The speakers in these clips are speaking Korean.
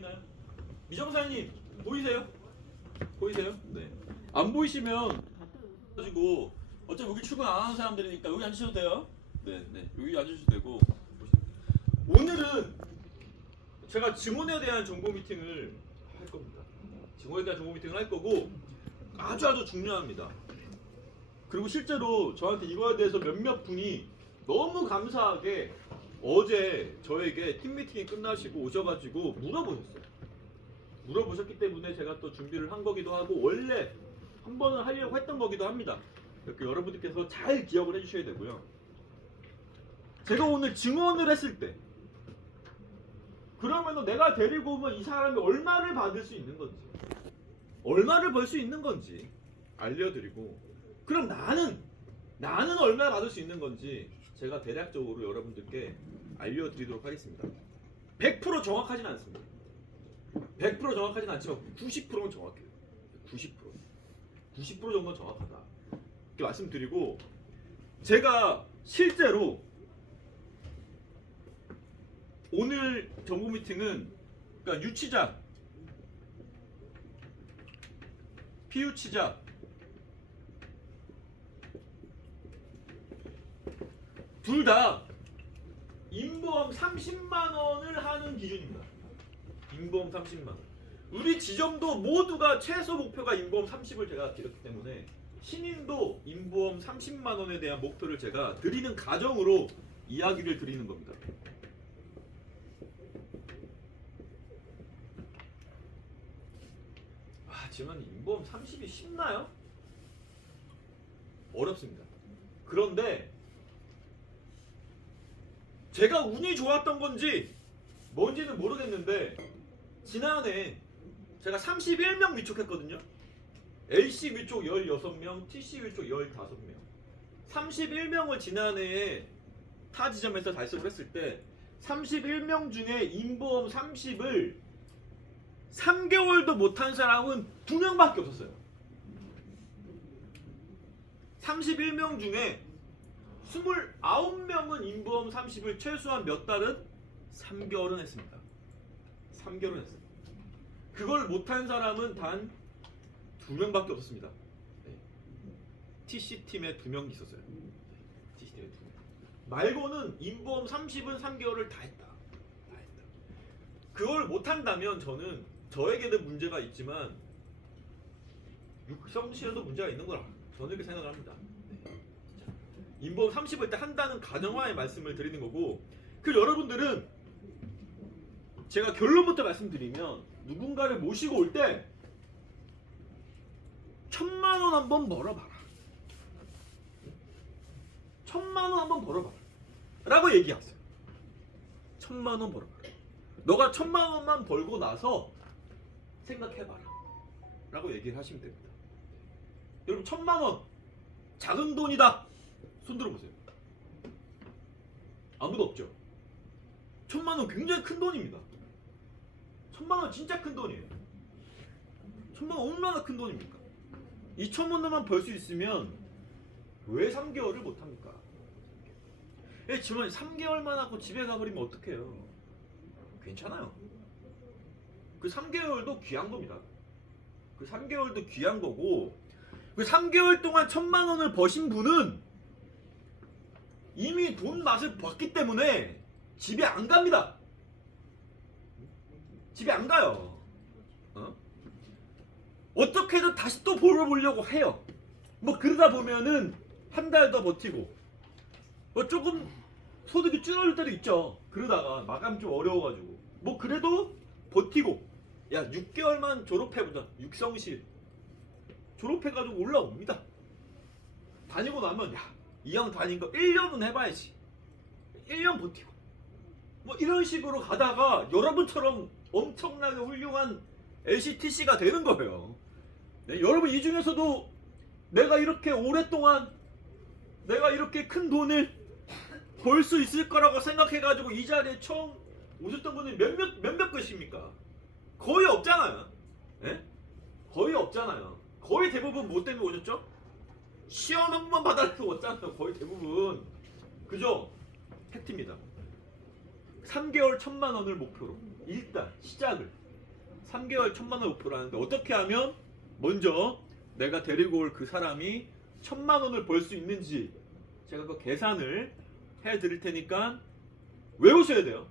보이나요? 미정사님 보이세요? 보이세요? 네. 안 보이시면 가지고 어차피 여기 출근 안 하는 사람들이니까 여기 앉으셔도 돼요. 네, 네. 여기 앉으셔도 되고. 오늘은 제가 증언에 대한 정보 미팅을 할 겁니다. 증언에 대한 정보 미팅을 할 거고 아주 중요합니다. 그리고 실제로 저한테 이거에 대해서 몇몇 분이 너무 감사하게 어제 저에게 팀 미팅이 끝나시고 오셔가지고 물어보셨어요. 물어보셨기 때문에 제가 또 준비를 한 거기도 하고 원래 한 번은 하려고 했던 거기도 합니다. 이렇게 여러분들께서 잘 기억을 해주셔야 되고요. 제가 오늘 증언을 했을 때 그러면 내가 데리고 오면 이 사람이 얼마를 받을 수 있는 건지 얼마를 벌 수 있는 건지 알려드리고 그럼 나는 얼마 받을 수 있는 건지 제가 대략적으로 여러분들께 알려드리도록 하겠습니다. 100% 정확하진 않습니다. 100% 정확하진 않지만 90%는 정확해요. 90% 정도는 정확하다 이렇게 말씀드리고 제가 실제로 오늘 정보 미팅은 그러니까 유치자, 피유치자 둘 다 인보험 30만 원을 하는 기준입니다. 인보험 30만 원. 우리 지점도 모두가 최소 목표가 인보험 30을 제가 드렸기 때문에 신인도 인보험 30만 원에 대한 목표를 제가 드리는 가정으로 이야기를 드리는 겁니다. 하지만 인보험 30이 쉽나요? 어렵습니다. 그런데 제가 운이 좋았던 건지 뭔지는 모르겠는데 지난해 제가 31명 위촉했거든요. LC 위촉 16명, TC 위촉 15명 31명을 지난해에 타 지점에서 달성을 했을 때 31명 중에 인보험 30을 3개월도 못한 사람은 2명밖에 없었어요. 31명 중에 29명은 인보험 30을 최소한 몇 달은? 3개월은 했습니다. 3개월은 했어요. 그걸 못한 사람은 단 2명밖에 없었습니다. 네. TC팀에 2명 있었어요. TC팀에 2명. 말고는 인보험 30은 3개월을 다 했다. 그걸 못한다면 저는 저에게도 문제가 있지만 육성실에도 문제가 있는 거라 저는 이렇게 생각을 합니다. 네. 인보험 30을 일단 한다는 가정화의 말씀을 드리는 거고 그 여러분들은 제가 결론부터 말씀드리면 누군가를 모시고 올 때 1000만 원 한번 벌어봐라. 1000만 원 한번 벌어봐라 라고 얘기하세요. 1000만 원 벌어봐라. 너가 1000만 원만 벌고 나서 생각해봐라 라고 얘기를 하시면 됩니다. 여러분 1000만 원 작은 돈이다 손 들어보세요. 아무도 없죠. 1000만 원 굉장히 큰 돈입니다. 1000만 원 진짜 큰 돈이에요. 1000만 원 얼마나 큰 돈입니까? 2천만 원만 벌 수 있으면 왜 3개월을 못합니까? 지금 3개월만 하고 집에 가버리면 어떡해요? 괜찮아요. 그 3개월도 귀한 겁니다. 그 3개월도 귀한 거고 그 3개월 동안 1000만 원을 버신 분은 이미 돈 맛을 봤기 때문에 집에 안 갑니다. 집에 안 가요. 어떻게든 다시 또 벌어보려고 해요. 뭐 그러다 보면은 한 달 더 버티고 뭐 조금 소득이 줄어들 때도 있죠. 그러다가 마감 좀 어려워가지고 뭐 그래도 버티고 야 6개월만 졸업해보자. 육성실 졸업해가지고 올라옵니다. 다니고 나면 야 이 형 다닌 거 1년은 해봐야지. 1년 버티고 뭐 이런 식으로 가다가 여러분처럼 엄청나게 훌륭한 LCTC가 되는 거예요. 네, 여러분 이 중에서도 내가 이렇게 오랫동안 내가 이렇게 큰 돈을 벌 수 있을 거라고 생각해가지고 이 자리에 처음 오셨던 분이 몇몇 것입니까? 거의 없잖아요. 네? 거의 없잖아요. 거의 대부분 뭐 때문에 오셨죠? 시험 한 번만 받아서 왔잖아요. 거의 대부분. 그죠? 팩트입니다. 3개월 1000만 원을 목표로 일단 시작을 3개월 1,000만 원 목표를 하는데 어떻게 하면 먼저 내가 데리고 올 그 사람이 1,000만 원을 벌 수 있는지 제가 그 계산을 해 드릴 테니까 외우셔야 돼요.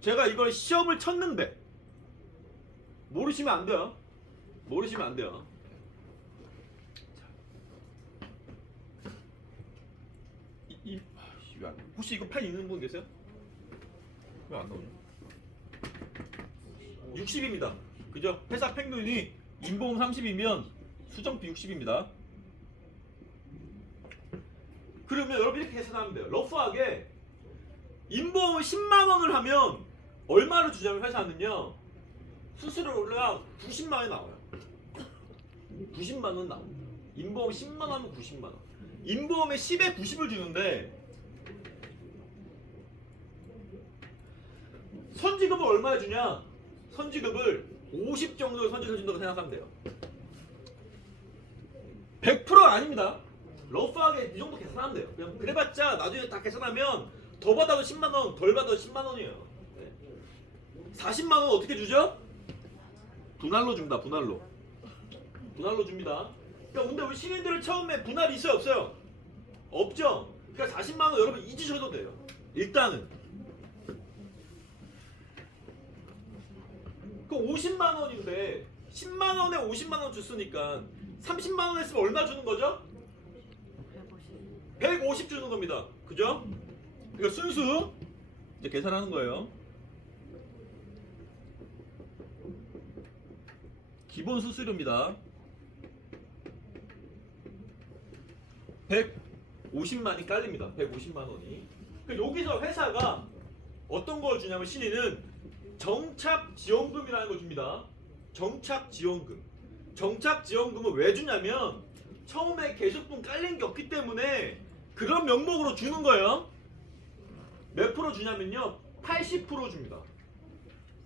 제가 이걸 시험을 쳤는데 모르시면 안 돼요. 모르시면 안 돼요. 혹시 이거 펜 있는 분 계세요? 왜 안 나오냐? 60입니다. 그죠? 회사 평균이 인보험 30이면 수정비 60입니다. 그러면 여러분이 이렇게 계산하면 돼요. 러프하게 인보험을 10만 원을 하면 얼마를 주냐면 회사는요. 수수료가 90만 원이 나와요. 90만 원 나옵니다. 인보험 10만 원 하면 90만 원. 인보험에 10에 90을 주는데 선지급을 얼마에 주냐? 선지급을 50 정도 선지급을 준다고 생각하면 돼요. 100%가 아닙니다. 러프하게 이 정도 계산하면 돼요. 그냥 그래봤자 나중에 다 계산하면 더 받아도 10만 원, 덜 받아도 10만 원이에요. 40만 원 어떻게 주죠? 분할로 줍니다. 분할로. 분할로 줍니다. 그러니까 근데 우리 신인들은 처음에 분할이 있어요? 없어요? 없죠? 그러니까 40만 원 여러분 잊으셔도 돼요. 일단은. 그 50만 원인데 10만 원에 50만 원 줬으니까 30만 원 했으면 얼마 주는 거죠? 150 주는 겁니다. 그죠? 그러니까 순수 이제 계산하는 거예요. 기본 수수료입니다. 150만이 깔립니다. 150만 원이. 그러니까 여기서 회사가 어떤 걸 주냐면 신인은 정착지원금이라는 걸 줍니다. 정착지원금. 정착지원금을 왜 주냐면 처음에 계속분 깔린 게 없기 때문에 그런 명목으로 주는 거예요. 몇 프로 주냐면요. 80% 줍니다.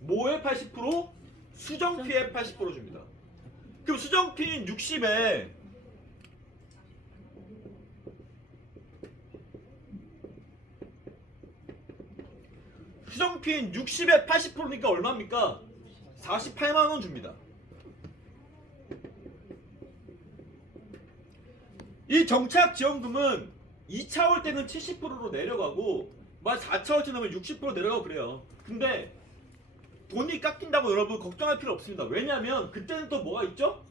뭐에 80%? 수정피에 80% 줍니다. 그럼 수정피는 60에 수정피인 60에 80%니까 얼마입니까? 48만 원 줍니다. 이 정착지원금은 2차 올 때는 70%로 내려가고 4차 올 때는 60% 내려가고 그래요. 근데 돈이 깎인다고 여러분 걱정할 필요 없습니다. 왜냐하면 그때는 또 뭐가 있죠?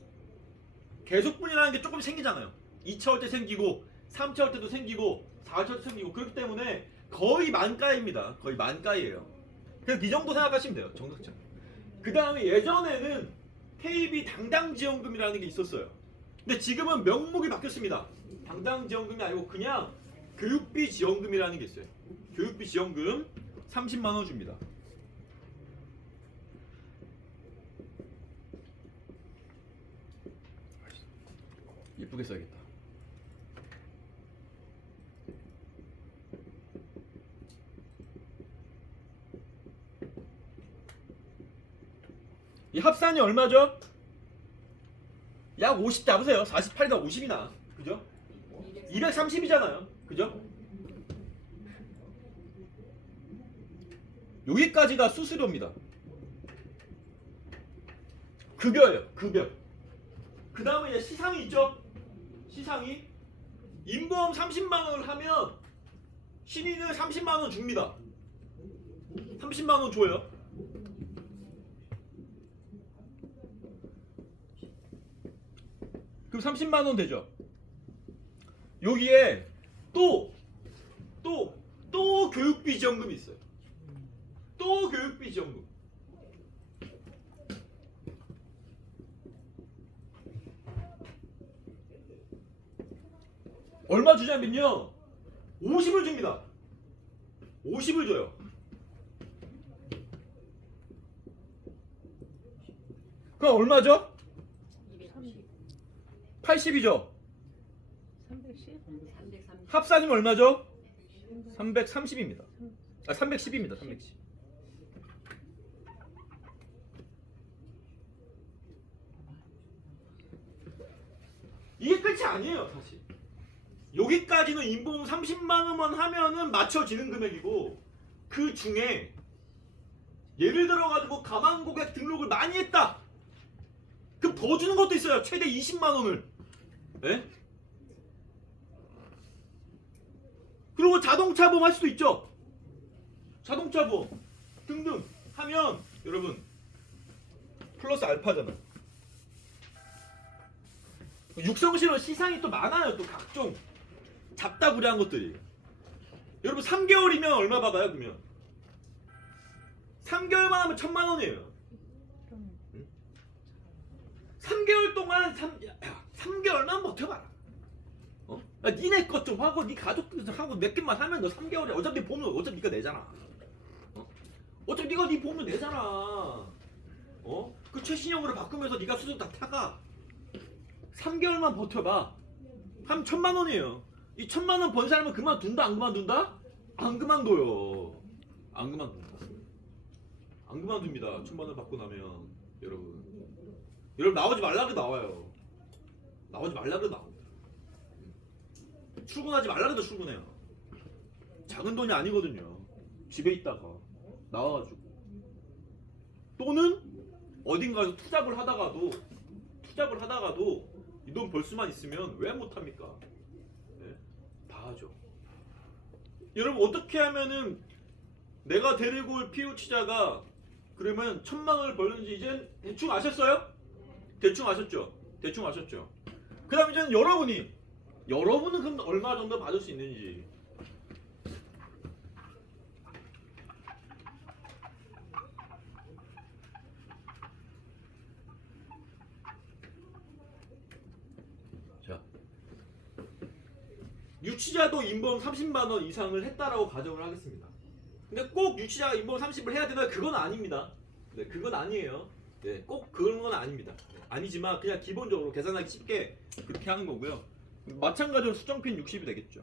계속분이라는 게 조금 생기잖아요. 2차 올 때 생기고 3차 올 때도 생기고 4차 올 때 생기고 그렇기 때문에 거의 만가입니다. 거의 만가이에요. 그래서 이 정도 생각하시면 돼요. 정석점. 그 다음에 예전에는 KB 당당지원금이라는 게 있었어요. 근데 지금은 명목이 바뀌었습니다. 당당지원금이 아니고 그냥 교육비 지원금이라는 게 있어요. 교육비 지원금 30만 원 줍니다. 예쁘게 써야겠다. 이 합산이 얼마죠? 약 50 잡으세요. 48이나 50이나. 그죠? 230이잖아요. 그죠? 여기까지가 수수료입니다. 급여예요. 급여. 그 다음에 이제 시상이 있죠? 시상이 인보험 30만 원을 하면 신인은 30만 원 줍니다. 30만 원 줘요. 그럼 30만 원 되죠. 여기에 또 교육비 지원금이 있어요. 또 교육비 지원금. 얼마 주냐면요. 50을 줍니다. 50을 줘요. 그럼 얼마죠? 80이죠. 310? 합산이면 얼마죠? 330입니다. 310입니다. 310. 이게 끝이 아니에요, 사실. 여기까지는 인보험 30만 원만 하면은 맞춰지는 금액이고 그 중에 예를 들어가지고 가망 고객 등록을 많이 했다. 그럼 더 주는 것도 있어요. 최대 20만 원을. 예? 그리고 자동차 보험 할 수도 있죠. 자동차 보험 등등 하면 여러분 플러스 알파잖아. 육성실은 시상이 또 많아요. 또 각종 잡다구리한 것들이. 여러분 3개월이면 얼마 받아요? 그러면 3개월만 하면 1,000만 원이에요. 3개월 동안 3개월만 버텨봐라. 어? 야, 니네 것 좀 하고 니 가족들 좀 하고 몇 개만 하면 너 3개월에 어차피 보면 어차피 니가 내잖아. 어? 어차피 니가 니 보면 내잖아. 어? 그 최신형으로 바꾸면서 니가 수술 다 타가. 3개월만 버텨봐. 하면 1,000만 원이에요. 이 1,000만 원 번 사람은 그만둔다 안 그만둔다? 안 그만둬요. 안 그만둔다. 안 그만둡니다. 1,000만 원 받고 나면 여러분 나오지 말라고 나와요. 나오지 말라고 나옵니다. 출근하지 말라고 출근해요. 작은 돈이 아니거든요. 집에 있다가 나와가지고 또는 어딘가에서 투잡을 하다가도 이 돈 벌 수만 있으면 왜 못합니까? 네? 다 하죠. 여러분 어떻게 하면은 내가 데리고 올 피우치자가 그러면 1,000만 원을 벌는지 이젠 대충 아셨어요? 대충 아셨죠? 그 다음에 이제는 여러분은 그럼 얼마 정도 받을 수 있는지. 자, 유치자도 인보험 30만 원 이상을 했다라고 가정을 하겠습니다. 근데 꼭 유치자가 인보험 30을 해야 되나? 그건 아닙니다. 네, 그건 아니에요. 네, 꼭 그런 건 아닙니다. 아니지만 그냥 기본적으로 계산하기 쉽게 그렇게 하는 거고요. 마찬가지로 수정핀 60이 되겠죠.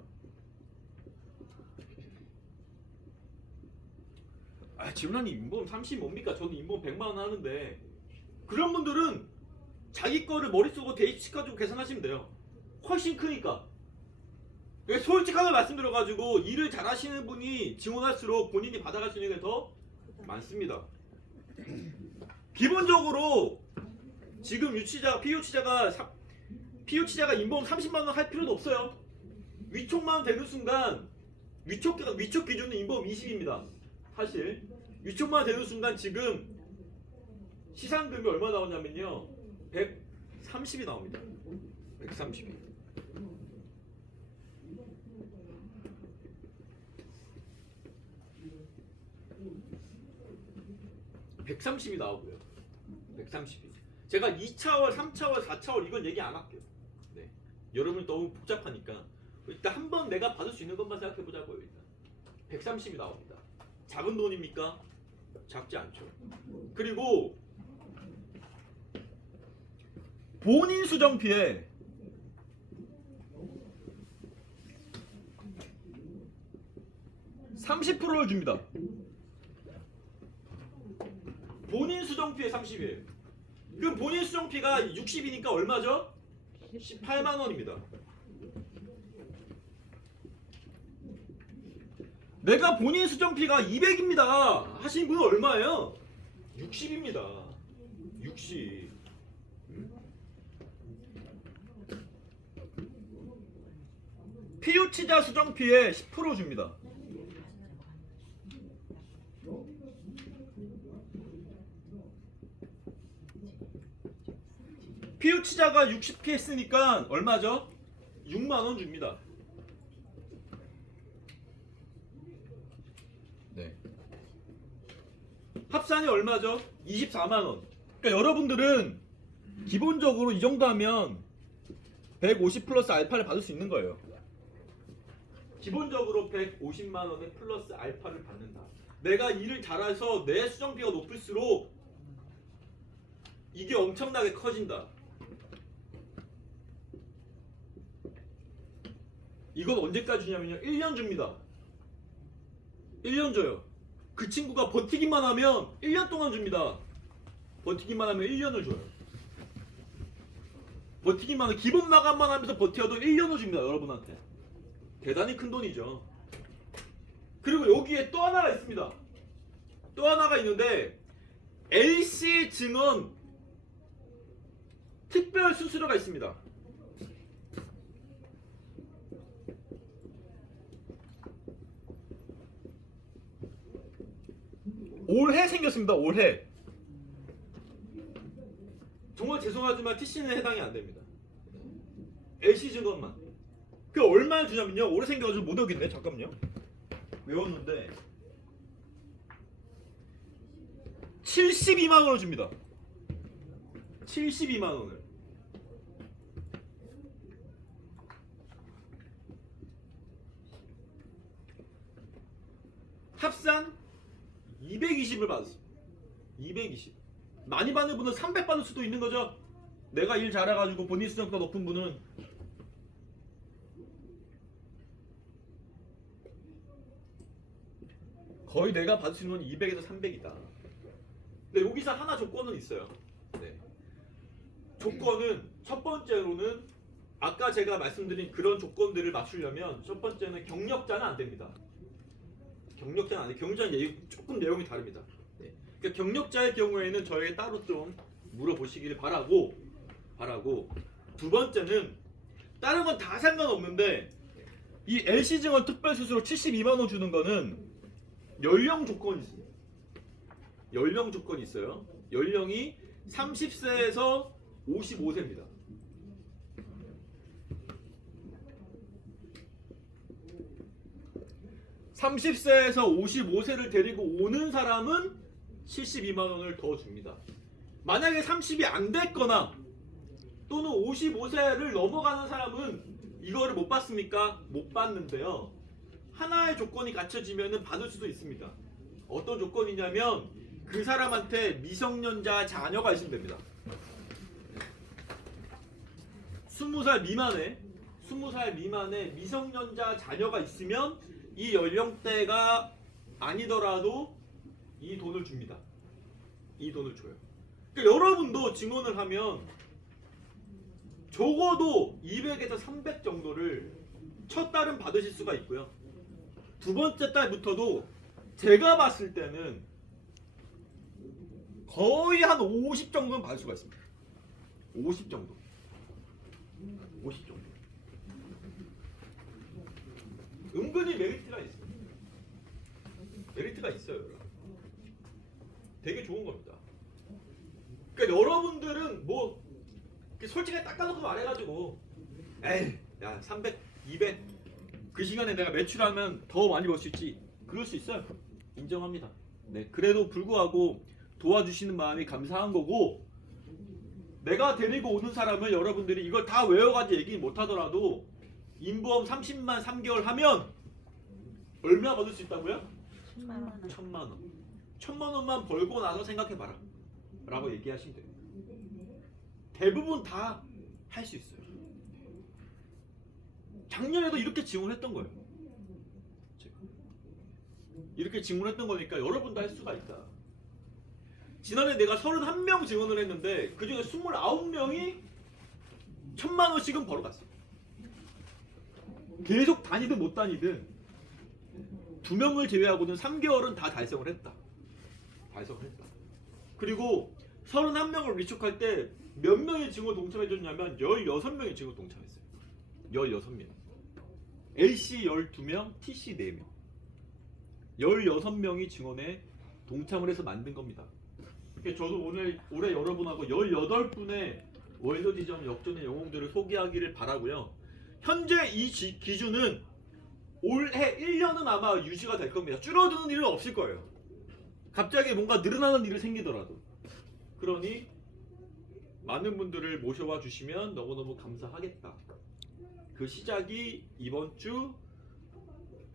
지훈아님 인보험 30 뭡니까? 저도 인보험 100만 원 하는데 그런 분들은 자기 거를 머릿속으로 대입시켜가지고 계산하시면 돼요. 훨씬 크니까. 솔직하게 말씀드려가지고 일을 잘하시는 분이 지원할수록 본인이 받아갈 수 있는 게 더 많습니다. 기본적으로 지금 피유치자가 인보험 30만 원 할 필요도 없어요. 위촉만 되는 순간 위촉 기준은 인보험 20입니다. 사실 위촉만 되는 순간 지금 시상금이 얼마 나오냐면요 130이 나옵니다. 130이. (130이) 나오고요. 130이. 제가 2차월, 3차월, 4차월 이건 얘기 안 할게요. 네. 여러분 너무 복잡하니까 일단 한번 내가 받을 수 있는 것만 생각해 보자고요. 일단 130이 나옵니다. 작은 돈입니까? 작지 않죠. 그리고 본인 수정피에 (30%를) 줍니다. 본인 수정피에 30이에요. 그럼 본인 수정피가 60이니까 얼마죠? 18만 원입니다. 내가 본인 수정피가 200입니다. 하신 분은 얼마예요? 60입니다. 60. 피유치자 수정피에 10% 줍니다. 피유치자가 60피 했으니까 얼마죠? 6만 원 줍니다. 네. 합산이 얼마죠? 24만 원. 그러니까 여러분들은 기본적으로 이 정도 하면 150 플러스 알파를 받을 수 있는 거예요. 기본적으로 150만 원의 플러스 알파를 받는다. 내가 일을 잘해서 내 수정비가 높을수록 이게 엄청나게 커진다. 이건 언제까지 주냐면요 1년 줍니다. 1년 줘요. 그 친구가 버티기만 하면 1년 동안 줍니다. 버티기만 하면 1년을 줘요. 버티기만 하면 기본 마감만 하면서 버텨도 1년을 줍니다. 여러분한테. 대단히 큰 돈이죠. 그리고 여기에 또 하나가 있습니다. 또 하나가 있는데 LC 증언 특별 수수료가 있습니다. 올해 생겼습니다. 올해. 정말 죄송하지만 TC는 해당이 안 됩니다. LC 증언만. 그 얼마나 주냐면요. 올해 생겨가지고 못 외우겠네. 잠깐만요. 외웠는데 72만 원을 줍니다. 72만 원을. 합산 220을 받았어. 220. 많이 받는 분은 300 받을 수도 있는 거죠. 내가 일 잘해가지고 본인 수준보다 높은 분은. 거의 내가 받을 수 있는 건 200에서 300이다. 근데 여기서 하나 조건은 있어요. 네. 조건은 첫 번째로는 아까 제가 말씀드린 그런 조건들을 맞추려면 첫 번째는 경력자는 안 됩니다. 경력자는 안 돼. 경력자는 조금 내용이 다릅니다. 네. 그러니까 경력자의 경우에는 저에게 따로 좀 물어보시기를 바라고 두 번째는 다른 건 다 상관없는데 이 LC 증언 특별 수수료 72만 원 주는 거는 연령 조건이 있습니다. 연령 조건이 있어요. 연령이 30세에서 55세입니다. (30세에서 55세를) 데리고 오는 사람은 72만 원을 더 줍니다. 만약에 30이 안 됐거나 또는 55세를 넘어가는 사람은 이거를 못 받습니까? 못 받는데요. 하나의 조건이 갖춰지면 받을 수도 있습니다. 어떤 조건이냐면 그 사람한테 미성년자 자녀가 있으면 됩니다. 20살 미만의 미성년자 자녀가 있으면 이 연령대가 아니더라도 이 돈을 줍니다. 이 돈을 줘요. 그러니까 여러분도 증언을 하면 적어도 200에서 300 정도를 첫 달은 받으실 수가 있고요. 두 번째 달부터도 제가 봤을 때는 거의 한 50 정도는 받을 수가 있습니다. 50 정도. 50 정도. 은근히 메리트가 있어요. 메리트가 있어요. 되게 좋은 겁니다. 그러니까 여러분들은 뭐 솔직하게 닦아놓고 말해가지고 에이 야 300, 200 그 시간에 내가 매출하면 더 많이 벌 수 있지. 그럴 수 있어요. 인정합니다. 네, 그래도 불구하고 도와주시는 마음이 감사한 거고 내가 데리고 오는 사람을 여러분들이 이걸 다 외워가지고 얘기 못하더라도 인보험 30만 3개월 하면 얼마 받을 수 있다고요? 10만 원. 1,000만 원. 1,000만 원만 벌고 나서 생각해봐라 라고 얘기하시면 됩니다. 대부분 다 할 수 있어요. 작년에도 이렇게 지원했던 거예요. 제가. 이렇게 지원했던 거니까 여러분도 할 수가 있다. 지난해 내가 31명 지원을 했는데 그 중에 29명이 1,000만 원씩은 벌어갔어요. 계속 다니든 못 다니든 2명을 제외하고는 3개월은 다 달성을 했다. 그리고 31명을 리촉할 때 몇 명이 증언 동참해줬냐면 16명이 증언 동참했어요. 16명. LC 12명, TC 4명. 16명이 증언에 동참을 해서 만든 겁니다. 저도 올해 여러분하고 18분의 월드 지점 역전의 영웅들을 소개하기를 바라고요. 현재 이 기준은 올해 1년은 아마 유지가 될 겁니다. 줄어드는 일은 없을 거예요. 갑자기 뭔가 늘어나는 일이 생기더라도. 그러니 많은 분들을 모셔와 주시면 너무너무 감사하겠다. 그 시작이 이번 주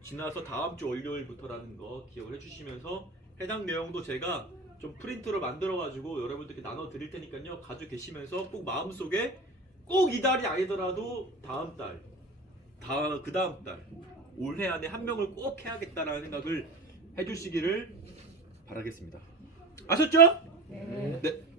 지나서 다음 주 월요일부터라는 거 기억을 해주시면서 해당 내용도 제가 좀 프린트로 만들어가지고 여러분들께 나눠 드릴 테니까요. 가지고 계시면서 꼭 마음속에 꼭 이달이 아니더라도 다음 달, 그 다음 달, 올해 안에 한 명을 꼭 해야겠다라는 생각을 해주시기를 바라겠습니다. 아셨죠? 네. 네.